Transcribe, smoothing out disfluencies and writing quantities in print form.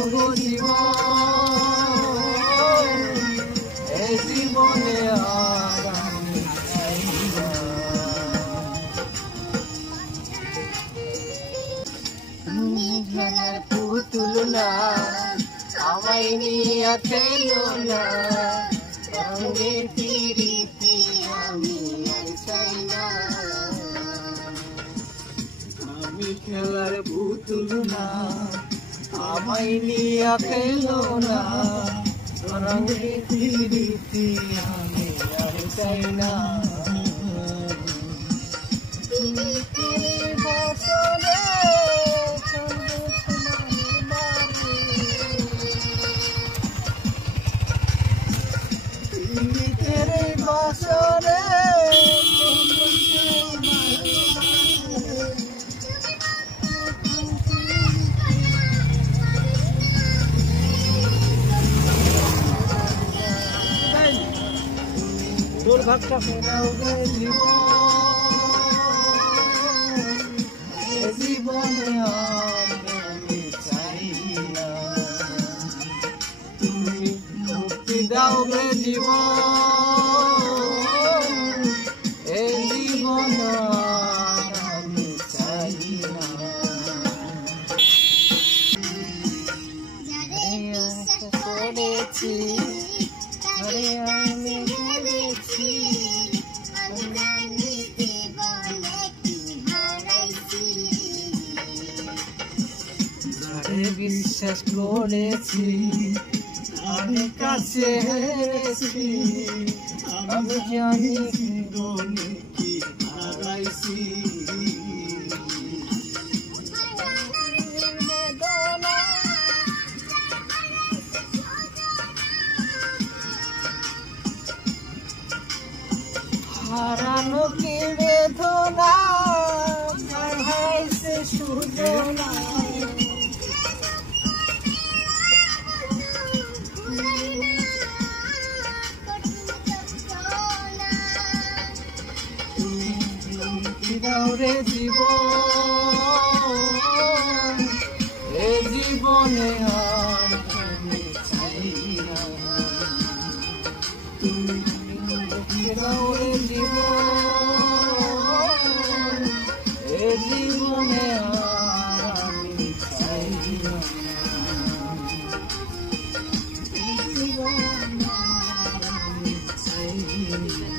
দাও গো জীবন, এই জীবনে আর আমি চাই না। তুমি খেলার পুতুল না, আমায় নিয়ে খেলো না, রঙের পিরিতি আমি আর চাই না। আমি খেলার পুতুল না, আমায় নিয়ে খেলো না, রঙের পিরিতি আমি আর চাই না। দুর্ভাগ্য ফেরাও গে জীবন, জীবনে আমি চাই না। তুমি মুক্তি দাও গে জীবন, এই জীবন আমি চাই না। করেছি আমি করেছি, বিশ্বাস করেছি, আমি কাছে হেরেছি, আমি জানি কি হারাইছি। হারানো কি বেদনা, হারাইছে সুজনা, রে জীবন, এ জীবনে আর আমি চাই না। তুমি দাও রে জীবন, এ জীবনে আর আমি চাই না। জীবন আমি চাই না।